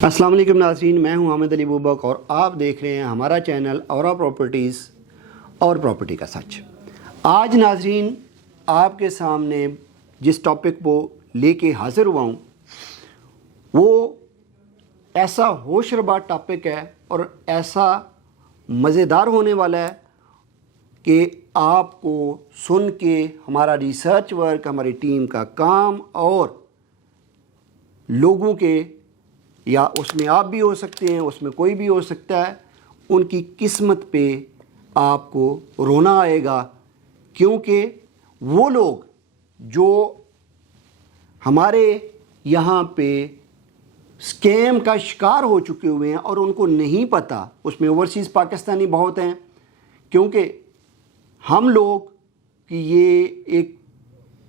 السلام علیکم ناظرین، میں ہوں حامد علی بوبک اور آپ دیکھ رہے ہیں ہمارا چینل اورا پراپرٹیز اور پراپرٹی کا سچ۔ آج ناظرین آپ کے سامنے جس ٹاپک کو لے کے حاضر ہوا ہوں وہ ایسا ہوش ربا ٹاپک ہے اور ایسا مزیدار ہونے والا ہے کہ آپ کو سن کے ہمارا ریسرچ ورک، ہماری ٹیم کا کام اور لوگوں کے، یا اس میں آپ بھی ہو سکتے ہیں، اس میں کوئی بھی ہو سکتا ہے، ان کی قسمت پہ آپ کو رونا آئے گا، کیونکہ وہ لوگ جو ہمارے یہاں پہ اسکیم کا شکار ہو چکے ہوئے ہیں اور ان کو نہیں پتہ، اس میں اوورسیز پاکستانی بہت ہیں، کیونکہ ہم لوگ کہ یہ ایک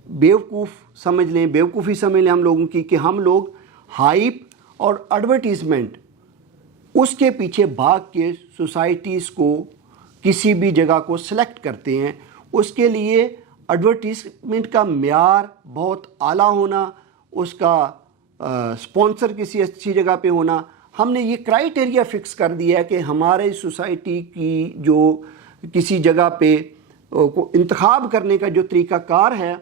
بیوقوفی سمجھ لیں ہم لوگوں کی، کہ ہم لوگ ہائپ اور ایڈورٹیزمنٹ اس کے پیچھے بھاگ کے سوسائٹیز کو کسی بھی جگہ کو سلیکٹ کرتے ہیں۔ اس کے لیے ایڈورٹیزمنٹ کا معیار بہت اعلیٰ ہونا، اس کا سپانسر کسی اچھی جگہ پہ ہونا، ہم نے یہ کرائیٹیریا فکس کر دیا ہے کہ ہمارے سوسائٹی کی جو کسی جگہ پہ انتخاب کرنے کا جو طریقہ کار ہے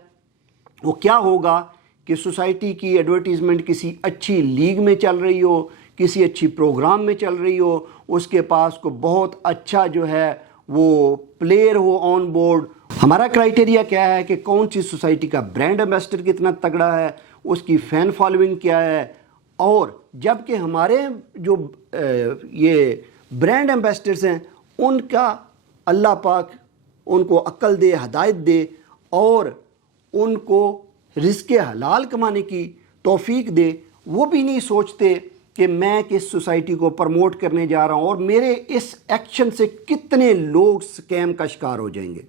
وہ کیا ہوگا کہ سوسائٹی کی ایڈورٹیزمنٹ کسی اچھی لیگ میں چل رہی ہو، کسی اچھی پروگرام میں چل رہی ہو، اس کے پاس کو بہت اچھا جو ہے وہ پلیئر ہو آن بورڈ۔ ہمارا کرائیٹیریا کیا ہے کہ کون سی سوسائٹی کا برانڈ ایمبیسڈر کتنا تگڑا ہے، اس کی فین فالوئنگ کیا ہے، اور جب کہ ہمارے جو یہ برانڈ ایمبیسڈرز ہیں ان کا اللہ پاک ان کو عقل دے، ہدایت دے اور ان کو رزق حلال کمانے کی توفیق دے۔ وہ بھی نہیں سوچتے کہ میں کس سوسائٹی کو پروموٹ کرنے جا رہا ہوں اور میرے اس ایکشن سے کتنے لوگ سکیم کا شکار ہو جائیں گے۔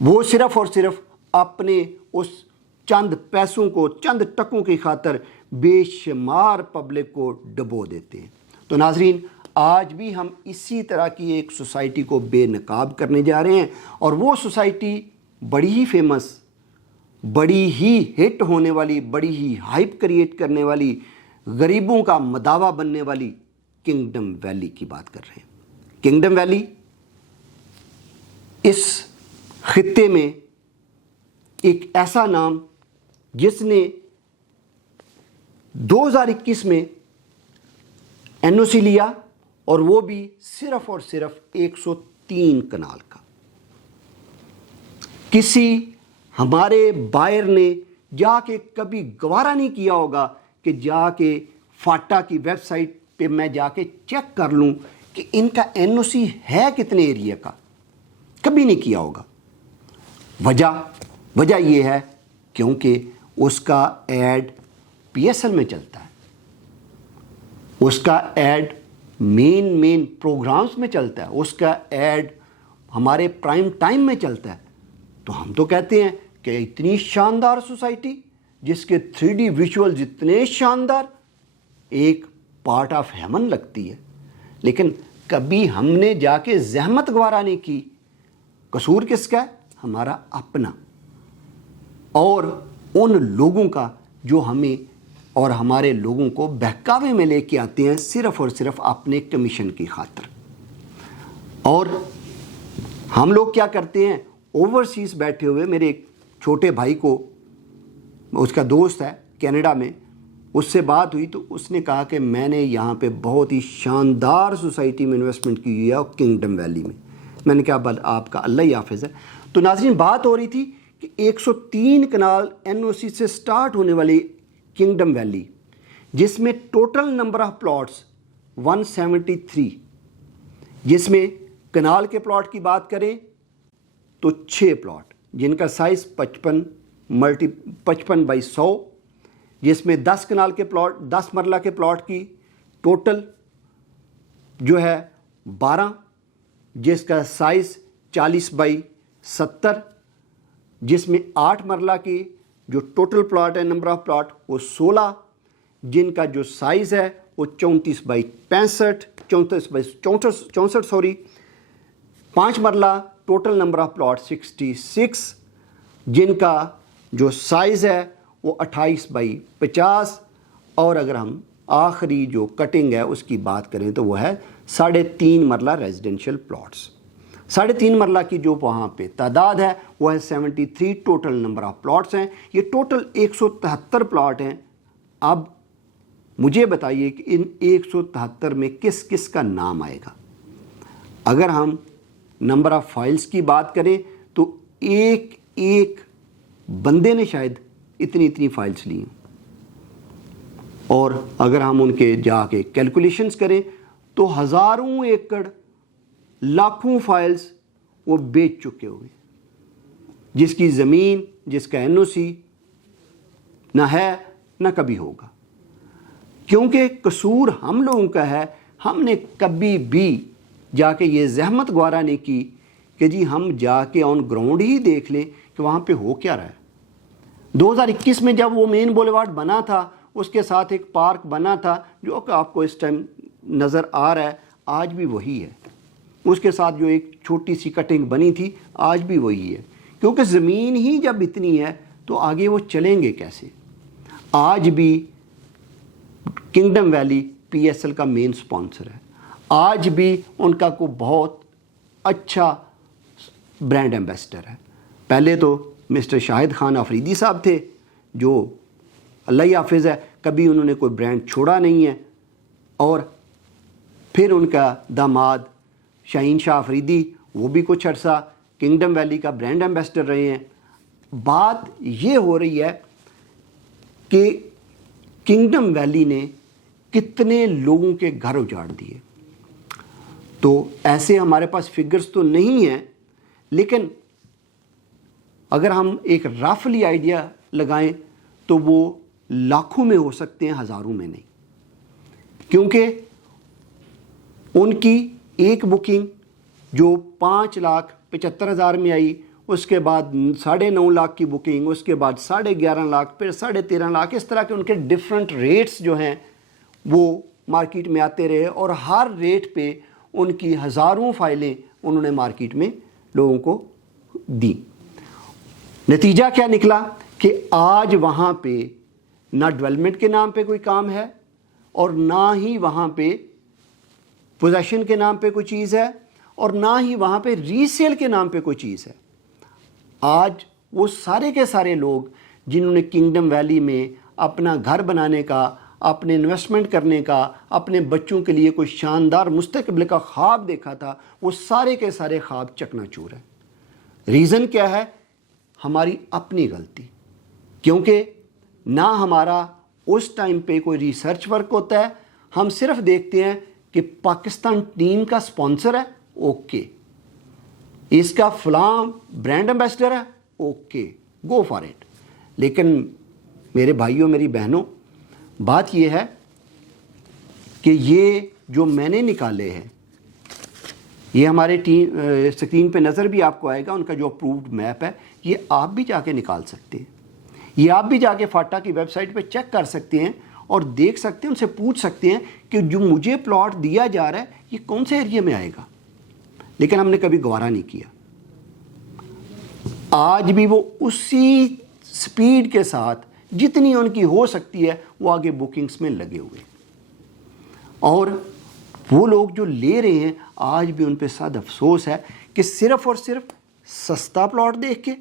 وہ صرف اور صرف اپنے اس چند پیسوں کو، چند ٹکوں کی خاطر بے شمار پبلک کو ڈبو دیتے ہیں۔ تو ناظرین آج بھی ہم اسی طرح کی ایک سوسائٹی کو بے نقاب کرنے جا رہے ہیں، اور وہ سوسائٹی بڑی ہی فیمس، بڑی ہی ہٹ ہونے والی، بڑی ہی ہائپ کریٹ کرنے والی، غریبوں کا مداوا بننے والی کنگڈم ویلی کی بات کر رہے ہیں۔ کنگڈم ویلی اس خطے میں ایک ایسا نام جس نے 2021 میں این او سی لیا، اور وہ بھی صرف اور صرف 103 کنال کا۔ کسی ہمارے بائر نے جا کے کبھی گوارا نہیں کیا ہوگا کہ جا کے فاٹا کی ویب سائٹ پہ میں جا کے چیک کر لوں کہ ان کا این او سی ہے کتنے ایریا کا، کبھی نہیں کیا ہوگا۔ وجہ یہ ہے کیونکہ اس کا ایڈ پی ایس ایل میں چلتا ہے، اس کا ایڈ مین پروگرامز میں چلتا ہے، اس کا ایڈ ہمارے پرائم ٹائم میں چلتا ہے۔ تو ہم تو کہتے ہیں کہ اتنی شاندار سوسائٹی جس کے 3D ویژولز اتنے شاندار، ایک پارٹ آف ہیمن لگتی ہے، لیکن کبھی ہم نے جا کے زحمت گوارا نہیں کی۔ قصور کس کا ہے؟ ہمارا اپنا، اور ان لوگوں کا جو ہمیں اور ہمارے لوگوں کو بہکاوے میں لے کے آتے ہیں صرف اور صرف اپنے کمیشن کی خاطر۔ اور ہم لوگ کیا کرتے ہیں، اوورسیز بیٹھے ہوئے، میرے ایک چھوٹے بھائی کو، اس کا دوست ہے کینیڈا میں، اس سے بات ہوئی تو اس نے کہا کہ میں نے یہاں پہ بہت ہی شاندار سوسائٹی میں انویسٹمنٹ کی ہوئی ہے، کنگڈم ویلی میں۔ میں نے کہا بل آپ کا اللہ ہی حافظ ہے۔ تو ناظرین بات ہو رہی تھی کہ 103 کنال این او سی سے سٹارٹ ہونے والی کنگڈم ویلی، جس میں ٹوٹل نمبر آف پلاٹس 173، جس میں کنال کے پلاٹ کی بات کریں تو 6 پلاٹ جن کا سائز 55x100، جس میں 10 کنال کے پلاٹ، 10 مرلہ کے پلاٹ کی ٹوٹل جو ہے 12، جس کا سائز 40x70، جس میں 8 مرلہ کی جو ٹوٹل پلاٹ ہے، نمبر آف پلاٹ وہ 16، جن کا جو سائز ہے وہ 34x64، 5 marla total number of plot 66، جن کا جو سائز ہے وہ 28x50، اور اگر ہم آخری جو کٹنگ ہے اس کی بات کریں تو وہ ہے 3.5 مرلہ ریزیڈنشیل پلاٹس. 3.5 مرلہ کی جو وہاں پہ تعداد ہے وہ ہے 73 ٹوٹل نمبر آف پلاٹس ہیں. یہ ٹوٹل 173 پلاٹ ہیں. اب مجھے بتائیے کہ ان 173 میں کس کس کا نام آئے گا. اگر ہم نمبر آف فائلز کی بات کریں تو ایک ایک بندے نے شاید اتنی فائلز لی ہیں، اور اگر ہم ان کے جا کے کیلکولیشنز کریں تو ہزاروں ایکڑ لاکھوں فائلز وہ بیچ چکے ہوئے، جس کی زمین، جس کا NOC نہ ہے نہ کبھی ہوگا. کیونکہ قصور ہم لوگوں کا ہے، ہم نے کبھی بھی جا کے یہ زحمت گوارا نہیں کی کہ جی ہم جا کے آن گراؤنڈ ہی دیکھ لیں کہ وہاں پہ ہو کیا رہا ہے. 2021 میں جب وہ مین بولیوارڈ بنا تھا، اس کے ساتھ ایک پارک بنا تھا جو کہ آپ کو اس ٹائم نظر آ رہا ہے، آج بھی وہی ہے. اس کے ساتھ جو ایک چھوٹی سی کٹنگ بنی تھی آج بھی وہی ہے. کیونکہ زمین ہی جب اتنی ہے تو آگے وہ چلیں گے کیسے. آج بھی کنگڈم ویلی PSL کا مین سپانسر ہے. آج بھی ان کا کو بہت اچھا برانڈ ایمبیسڈر ہے. پہلے تو مسٹر شاہد خان آفریدی صاحب تھے جو اللہ ہی حافظ ہے، کبھی انہوں نے کوئی برانڈ چھوڑا نہیں ہے. اور پھر ان کا داماد شاہین شاہ آفریدی، وہ بھی کچھ عرصہ کنگڈم ویلی کا برانڈ ایمبیسڈر رہے ہیں. بات یہ ہو رہی ہے کہ کنگڈم ویلی نے کتنے لوگوں کے گھر اجاڑ دیے. تو ایسے ہمارے پاس فگرز تو نہیں ہیں، لیکن اگر ہم ایک رفلی آئیڈیا لگائیں تو وہ لاکھوں میں ہو سکتے ہیں، ہزاروں میں نہیں. کیونکہ ان کی ایک بکنگ جو 5,75,000 میں آئی، اس کے بعد 9.5 لاکھ کی بکنگ، اس کے بعد 11.5 لاکھ، پھر 13.5 لاکھ، اس طرح کے ان کے ڈیفرنٹ ریٹس جو ہیں وہ مارکیٹ میں آتے رہے، اور ہر ریٹ پہ ان کی ہزاروں فائلیں انہوں نے مارکیٹ میں لوگوں کو دی. نتیجہ کیا نکلا کہ آج وہاں پہ نہ ڈیولپمنٹ کے نام پہ کوئی کام ہے، اور نہ ہی وہاں پہ پوزیشن کے نام پہ کوئی چیز ہے، اور نہ ہی وہاں پہ ریسیل کے نام پہ کوئی چیز ہے. آج وہ سارے کے سارے لوگ جنہوں نے کنگڈم ویلی میں اپنا گھر بنانے کا، اپنے انویسٹمنٹ کرنے کا، اپنے بچوں کے لیے کوئی شاندار مستقبل کا خواب دیکھا تھا، وہ سارے کے سارے خواب چکنا چور ہے. ریزن کیا ہے؟ ہماری اپنی غلطی. کیونکہ نہ ہمارا اس ٹائم پہ کوئی ریسرچ ورک ہوتا ہے. ہم صرف دیکھتے ہیں کہ پاکستان ٹیم کا سپانسر ہے، اوکے، اس کا فلاں برانڈ ایمبیسڈر ہے، اوکے، گو فار اٹ. لیکن میرے بھائیوں، میری بہنوں، بات یہ ہے کہ یہ جو میں نے نکالے ہیں، یہ ہمارے ٹیم اسکرین پہ نظر بھی آپ کو آئے گا، ان کا جو اپرووڈ میپ ہے، یہ آپ بھی جا کے نکال سکتے ہیں. یہ آپ بھی جا کے فاٹا کی ویب سائٹ پہ چیک کر سکتے ہیں اور دیکھ سکتے ہیں، ان سے پوچھ سکتے ہیں کہ جو مجھے پلاٹ دیا جا رہا ہے یہ کون سے ایریے میں آئے گا. لیکن ہم نے کبھی گوارا نہیں کیا. آج بھی وہ اسی سپیڈ کے ساتھ جتنی ان کی ہو سکتی ہے وہ آگے بکنگز میں لگے ہوئے. اور وہ لوگ جو لے رہے ہیں آج بھی ان پہ سخت افسوس ہے کہ صرف اور صرف سستا پلاٹ دیکھ کے،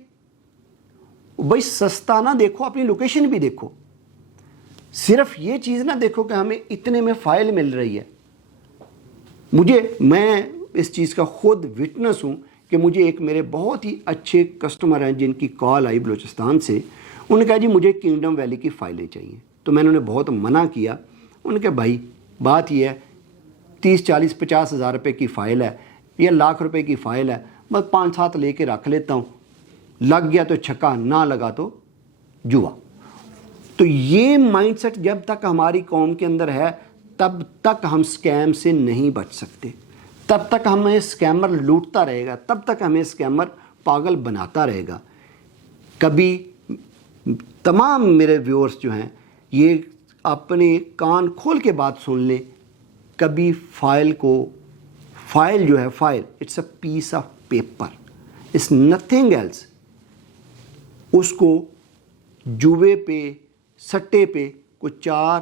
بھائی سستا نہ دیکھو، اپنی لوکیشن بھی دیکھو. صرف یہ چیز نہ دیکھو کہ ہمیں اتنے میں فائل مل رہی ہے. میں اس چیز کا خود وٹنس ہوں کہ مجھے ایک میرے بہت ہی اچھے کسٹمر ہیں جن کی کال آئی بلوچستان سے. انہوں نے کہا جی مجھے کنگڈم ویلی کی فائلیں چاہیے. تو میں نے انہیں بہت منع کیا. انہوں نے کہا بھائی بات یہ ہے 30, 40, 50 ہزار روپے کی فائل ہے یا لاکھ روپے کی فائل ہے، بس 5-7 لے کے رکھ لیتا ہوں، لگ گیا تو چھکا، نہ لگا تو جوا. تو یہ مائنڈ سیٹ جب تک ہماری قوم کے اندر ہے تب تک ہم سکیم سے نہیں بچ سکتے. تب تک ہمیں سکیمر لوٹتا رہے گا، تب تک ہمیں سکیمر پاگل بناتا رہے گا. کبھی تمام میرے ویورز جو ہیں یہ اپنے کان کھول کے بات سن لیں، کبھی فائل جو ہے file, it's a piece of paper, it's nothing else. اس کو جوے پہ، سٹے پہ کوئی 4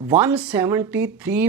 173